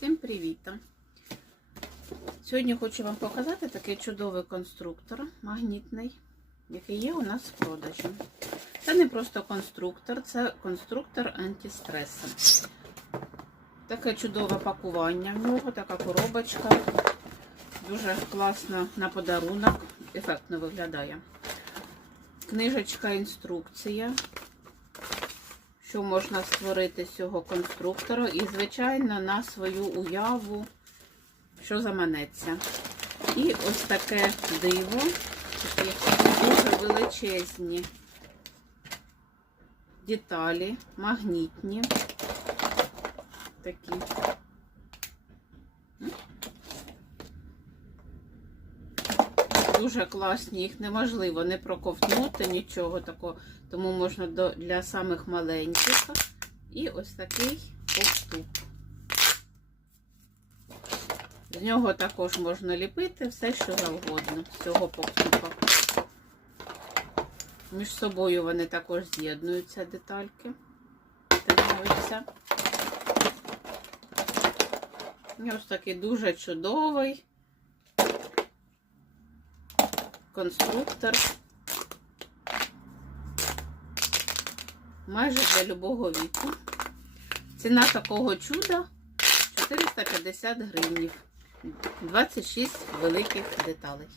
Всім привіт! Сьогодні хочу вам показати такий чудовий конструктор магнітний, який є у нас в продажі. Це не просто конструктор, це конструктор антистреса. Таке чудове пакування в нього, така коробочка. Дуже класно на подарунок, ефектно виглядає. Книжечка інструкція що можна створити з цього конструктора, і, звичайно, на свою уяву, що заманеться. І ось таке диво, такі дуже величезні деталі, магнітні. Такі. Дуже класні, їх неможливо не проковтнути, нічого такого. Тому можна для самих маленьких. І ось такий повступ. З нього також можна ліпити все, що завгодно, з цього повступа. Між собою вони також з'єднуються детальки. Тримаються. І ось такий дуже чудовий конструктор. Майже для любого віку. Ціна такого чуда 450 гривнів. 26 великих деталей.